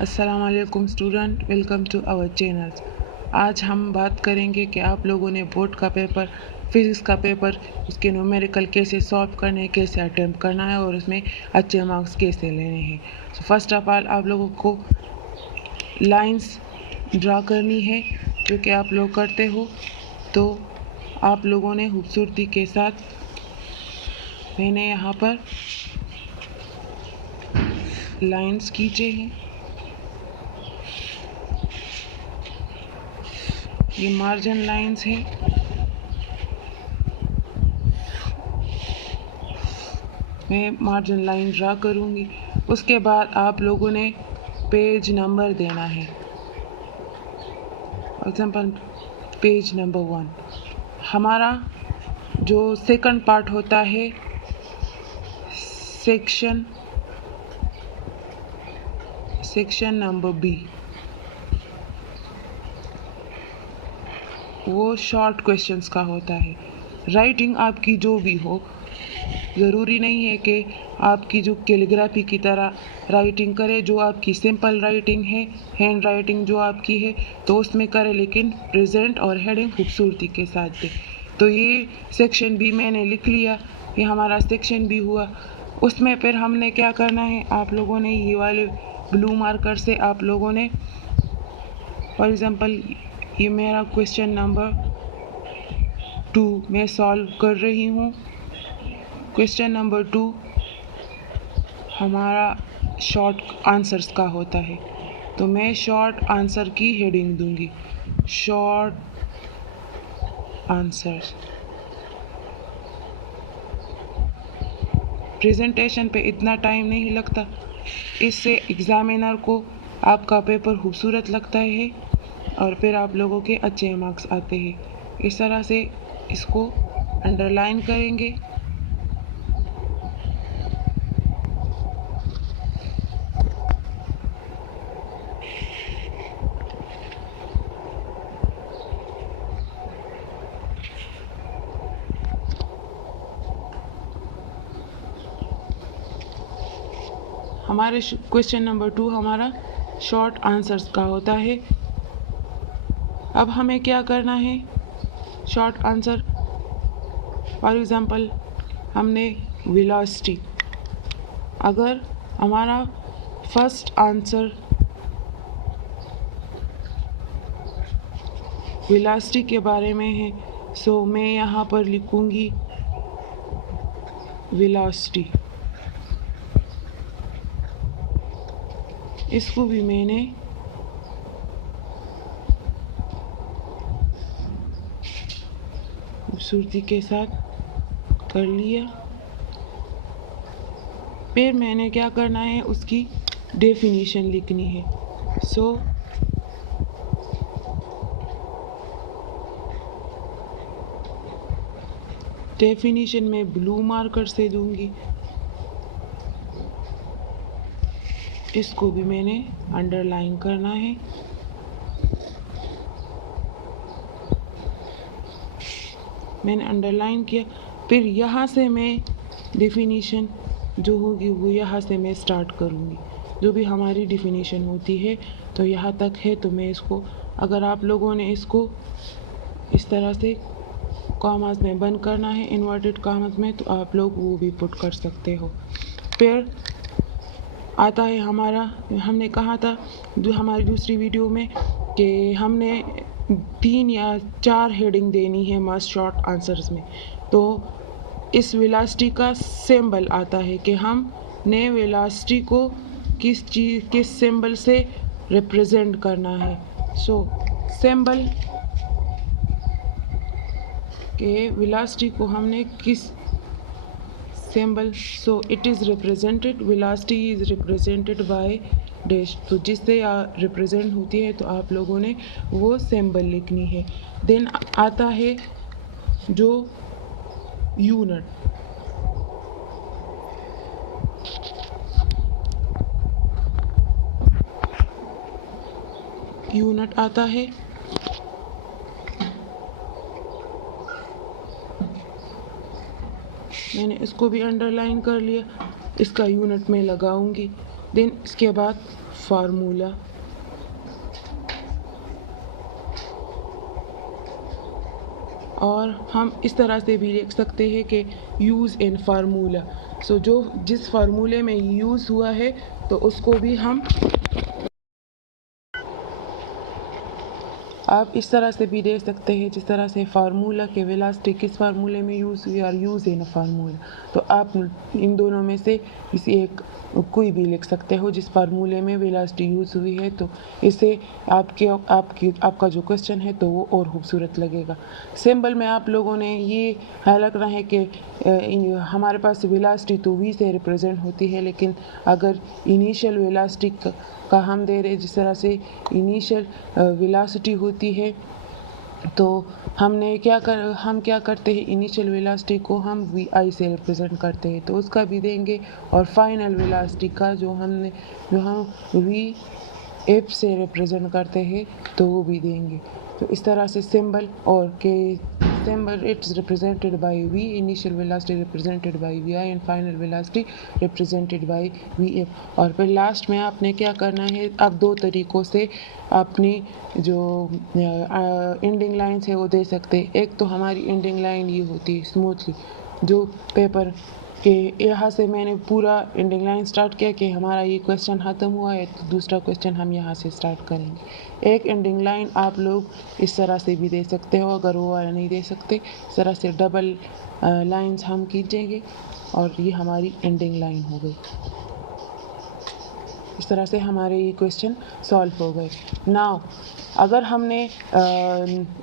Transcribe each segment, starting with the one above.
अस्सलाम वालेकुम student, welcome to our channel. आज हम बात करेंगे कि आप लोगों ने बोर्ड का पेपर, फिजिक्स का पेपर, उसके न्यूमेरिकल कैसे सॉल्व करने हैं, कैसे अटैम्प्ट करना है और उसमें अच्छे मार्क्स कैसे लेने हैं। सो फर्स्ट ऑफ ऑल आप लोगों को लाइंस ड्रा करनी है, जो कि आप लोग करते हो। तो आप लोगों ने खूबसूरती के साथ, मैंने यहाँ पर लाइंस खींचे हैं। ये मार्जिन लाइंस हैं। मैं मार्जिन लाइन ड्रा करूँगी। उसके बाद आप लोगों ने पेज नंबर देना है। For example page number 1। हमारा जो सेकंड पार्ट होता है सेक्शन नंबर बी, वो शॉर्ट क्वेश्चंस का होता है। राइटिंग आपकी जो भी हो, ज़रूरी नहीं है कि आपकी जो कैलीग्राफी की तरह राइटिंग करे। जो आपकी सिंपल राइटिंग है, हैंड राइटिंग जो आपकी है, तो उसमें करे, लेकिन प्रेजेंट और हेडिंग खूबसूरती के साथ दे। तो ये सेक्शन बी मैंने लिख लिया, ये हमारा सेक्शन बी हुआ। उसमें फिर हमने क्या करना है, आप लोगों ने ये वाले ब्लू मार्कर से आप लोगों ने, फॉर एग्जांपल ये मेरा क्वेश्चन नंबर 2 मैं सॉल्व कर रही हूँ। क्वेश्चन नंबर 2 हमारा शॉर्ट आंसर्स का होता है, तो मैं शॉर्ट आंसर की हेडिंग दूंगी, शॉर्ट आंसर्स। प्रेजेंटेशन पे इतना टाइम नहीं लगता, इससे एग्जामिनर को आपका पेपर खूबसूरत लगता है और फिर आप लोगों के अच्छे मार्क्स आते हैं। इस तरह से इसको अंडरलाइन करेंगे। हमारे क्वेश्चन नंबर 2 हमारा शॉर्ट आंसर्स का होता है। अब हमें क्या करना है, शॉर्ट आंसर, फॉर एग्जांपल हमने वेलोसिटी, अगर हमारा फर्स्ट आंसर वेलोसिटी के बारे में है, सो मैं यहाँ पर लिखूँगी वेलोसिटी। इसको भी मैंने खूबसूरती के साथ कर लिया। फिर मैंने क्या करना है, उसकी डेफिनीशन लिखनी है। सो डेफिनीशन में ब्लू मार्कर से दूंगी। इसको भी मैंने अंडरलाइन करना है। मैंने अंडरलाइन किया। फिर यहाँ से मैं डेफिनीशन जो होगी वो यहाँ से मैं स्टार्ट करूँगी। जो भी हमारी डेफिनीशन होती है, तो यहाँ तक है, तो मैं इसको, अगर आप लोगों ने इसको इस तरह से कॉमास में बंद करना है, इन्वर्टेड कॉमास में, तो आप लोग वो भी पुट कर सकते हो। फिर आता है हमारा, हमने कहा था जो हमारी दूसरी वीडियो में कि हमने 3 या 4 हेडिंग देनी है मस्ट शॉर्ट आंसर्स में। तो इस वेलोसिटी का सिंबल आता है कि हमने वेलोसिटी को किस सिंबल से रिप्रेजेंट करना है। सो सिंबल के वेलोसिटी को हमने किस symbol, so it is represented, velocity is represented by dash. तो जिससे रिप्रेजेंट होती है, तो आप लोगों ने वो सिंबल लिखनी है। देन आता है जो यूनिट, यूनिट आता है। मैंने इसको भी अंडरलाइन कर लिया, इसका यूनिट में लगाऊंगी। देन इसके बाद फार्मूला, और हम इस तरह से भी लिख सकते हैं कि यूज़ इन फार्मूला। सो जो जिस फार्मूले में यूज़ हुआ है तो उसको भी हम, आप इस तरह से भी देख सकते हैं जिस तरह से फार्मूला के वेलोसिटी किस फार्मूले में यूज़ हुई और यूज़ इन फार्मूला। तो आप इन दोनों में से किसी एक कोई भी लिख सकते हो जिस फार्मूले में वेलोसिटी यूज़ हुई है, तो इससे आपका जो क्वेश्चन है तो वो और खूबसूरत लगेगा। सिंबल में आप लोगों ने ये ख्याल रखना है कि हमारे पास वेलोसिटी तो v से रिप्रेजेंट होती है, लेकिन अगर इनिशियल वेलोसिटी का हम दे रहे, जिस तरह से इनिशियल वेलोसिटी होती है, तो हम क्या करते हैं, इनिशियल वेलोसिटी को हम वी आई से रिप्रेजेंट करते हैं, तो उसका भी देंगे, और फाइनल वेलोसिटी का जो हम वी एफ से रिप्रेजेंट करते हैं तो वो भी देंगे। तो इस तरह से सिंबल और के symbol it's represented by v, initial velocity represented by vi and final velocity represented by vf। और फिर लास्ट में आपने क्या करना है, आप दो तरीक़ों से अपनी जो एंडिंग लाइन्स है वो दे सकते हैं। एक तो हमारी एंडिंग लाइन ये होती है स्मूथली, जो पेपर के यहाँ से मैंने पूरा एंडिंग लाइन स्टार्ट किया कि हमारा ये क्वेश्चन ख़त्म हुआ है, तो दूसरा क्वेश्चन हम यहाँ से स्टार्ट करेंगे। एक एंडिंग लाइन आप लोग इस तरह से भी दे सकते हो, अगर वो वाला नहीं दे सकते, इस तरह से डबल लाइंस हम खींचेंगे और ये हमारी एंडिंग लाइन हो गई। इस तरह से हमारे ये क्वेश्चन सॉल्व हो गए। नाउ अगर हमने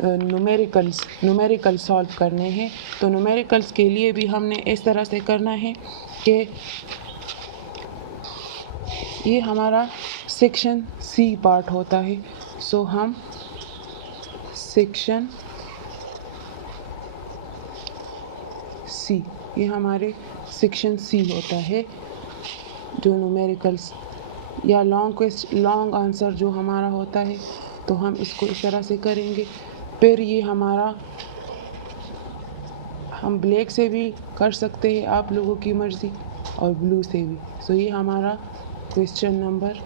न्यूमेरिकल सॉल्व करने हैं, तो न्यूमेरिकल्स के लिए भी हमने इस तरह से करना है कि ये हमारा सेक्शन सी पार्ट होता है। सो हम सेक्शन सी, ये हमारे सेक्शन सी होता है जो न्यूमेरिकल्स या लॉन्ग आंसर जो हमारा होता है, तो हम इसको इस तरह से करेंगे। फिर ये हमारा, हम ब्लैक से भी कर सकते हैं, आप लोगों की मर्ज़ी, और ब्लू से भी। सो ये हमारा क्वेश्चन नंबर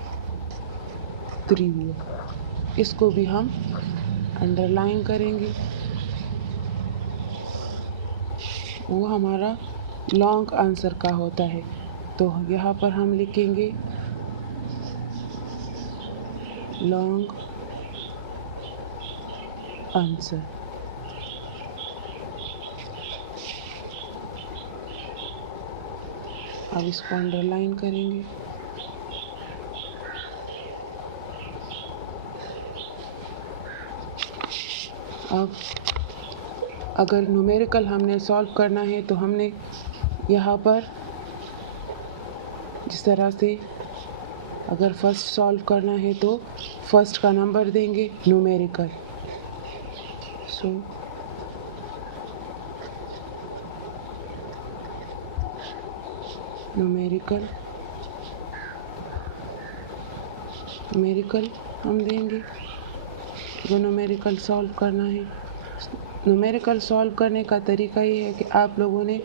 3 हुआ। इसको भी हम अंडरलाइन करेंगे, वो हमारा लॉन्ग आंसर का होता है। तो यहाँ पर हम लिखेंगे लॉन्ग आंसर। अब इसको अंडरलाइन करेंगे। अब अगर न्यूमेरिकल हमने सॉल्व करना है, तो हमने यहाँ पर जिस तरह से, अगर फर्स्ट सॉल्व करना है तो फर्स्ट का नंबर देंगे न्यूमेरिकल। सो न्यूमेरिकल हम देंगे, जो न्यूमेरिकल सॉल्व करना है। न्यूमेरिकल सॉल्व करने का तरीका ये है कि आप लोगों ने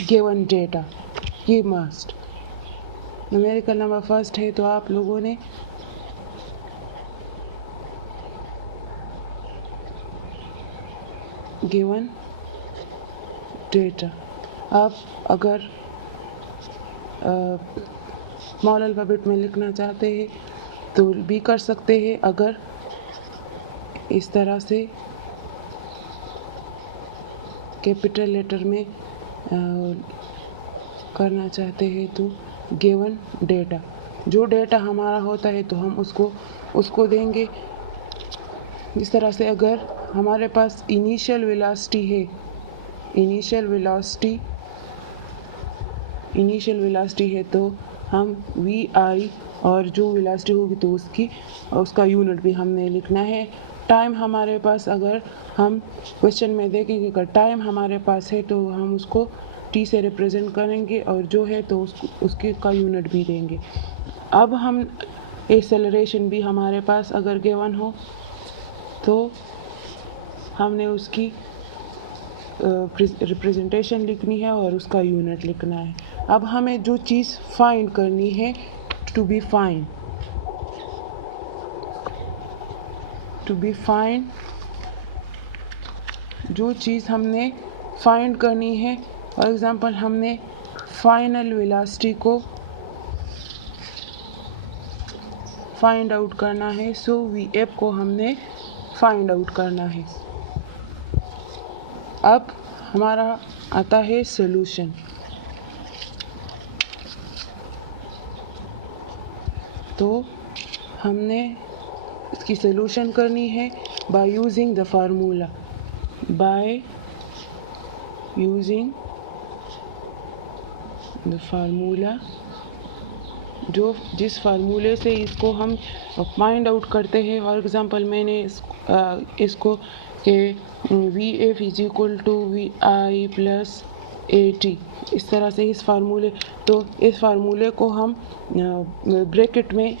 गिवन डेटा, ये मस्ट, न्यूमेरिकल नंबर फर्स्ट है तो आप लोगों ने गिवन डेटा। आप अगर स्मॉल अल्फ़ाबेट में लिखना चाहते हैं तो भी कर सकते हैं, अगर इस तरह से कैपिटल लेटर में करना चाहते हैं तो गिवन डेटा, जो डेटा हमारा होता है तो हम उसको देंगे। इस तरह से अगर हमारे पास इनिशियल वेलोसिटी है, इनिशियल वेलोसिटी है तो हम वी आई, और जो वेलोसिटी होगी तो उसका यूनिट भी हमने लिखना है। टाइम हमारे पास, अगर हम क्वेश्चन में देखेंगे अगर टाइम हमारे पास है तो हम उसको टी से रिप्रेजेंट करेंगे, और जो है तो उसके का यूनिट भी देंगे। अब हम एक्सेलरेशन भी हमारे पास अगर गिवन हो तो हमने उसकी रिप्रेजेंटेशन लिखनी है और उसका यूनिट लिखना है। अब हमें जो चीज़ फाइंड करनी है, टू बी फाइंड जो चीज़ हमने फाइंड करनी है, फॉर एग्ज़ाम्पल हमने फाइनल वेलोसिटी को फाइंड आउट करना है, सो VF को हमने फाइंड आउट करना है। अब हमारा आता है सॉल्यूशन। तो हमने इसकी सॉल्यूशन करनी है बाय यूजिंग द फार्मूला, जिस फार्मूले से इसको हम फाइंड आउट करते हैं। फॉर एग्ज़ाम्पल मैंने इसको के VF is equal to VI plus AT, इस तरह से इस फार्मूले को हम ब्रैकेट में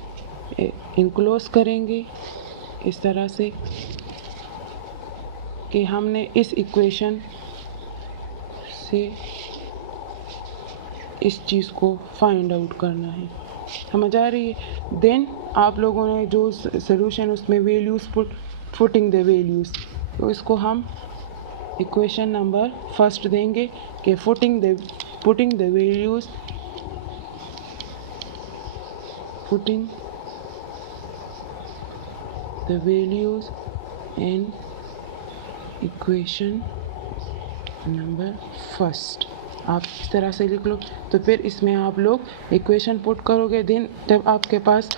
इनक्लोज करेंगे इस तरह से कि हमने इस इक्वेशन से इस चीज़ को फाइंड आउट करना है। समझ आ रही है? देन आप लोगों ने जो सॉल्यूशन उसमें वैल्यूज़ पुटिंग द वैल्यूज़, तो इसको हम इक्वेशन नंबर फर्स्ट देंगे कि putting the values in equation number first. आप इस तरह से लिख लो। तो फिर इसमें आप लोग इक्वेशन पुट करोगे, देन जब आपके पास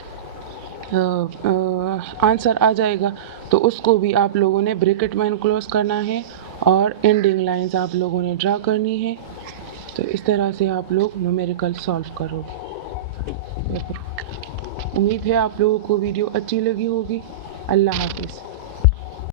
आंसर आ जाएगा तो उसको भी आप लोगों ने ब्रैकेट में इनक्लोज करना है और एंडिंग लाइंस आप लोगों ने ड्रा करनी है। तो इस तरह से आप लोग न्यूमेरिकल सॉल्व करोगे। उम्मीद है आप लोगों को वीडियो अच्छी लगी होगी। अल्लाह हाफिज़।